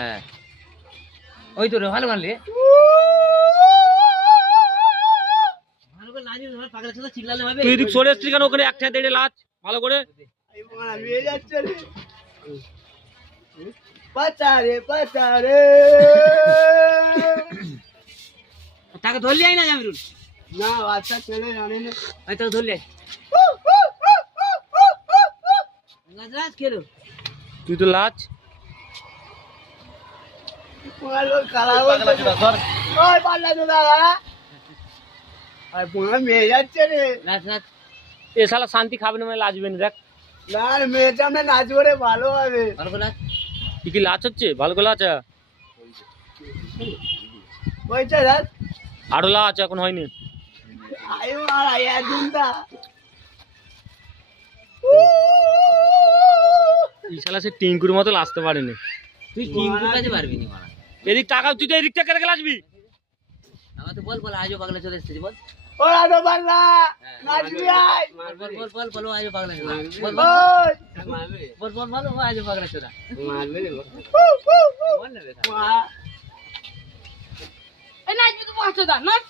হ্যাঁ ওই তো রে ভালো মানলি ভালো করে নাচি পাগলা ছেলে চিল্লালে হবে তুই এদিক সরে এসছিস কেন ওখানে একটা দেড়ে লাচ ভালো করে মেয়ে যাচ্ছে রে পাচারে তাকে ধরলি আই না জামিরুল না বাচ্চা ছেলে জানি না আমি তাকে ধরলি আই লাজ কেলো তুই তো লাচ মেয়ে যাচ্ছে রে লাজ লাজ এ শালা শান্তি খাবে না মানে লাজবে না দেখ না মেয়ের সামনে নাচবো রে ভালো হবে ভালো করে লাজ কি কি লাচ হচ্ছে ভালো করে লাচ ওইটা দেখ আরো লাচ এখন হয়নি আয়ু আর আয়া দুনটা এই শালা সে টিঙ্কুর মতো লাচতে পারেনি তুই টিঙ্কুর কাছে পারবি না মারা এদিক টাকা তুই তো এদিকটা কেটে লাচবি আমার তো বল বল আজও পাগলা চলে এসেছিস বল ওরা তো পারলা নাচবি আয় বল বল বল বল আজও পাগলা চলে বল বল বল বল বল আজও পাগলা চলে মারবে রে বল না রে মা এই নাচবি তো পাঁচশো দা নাচ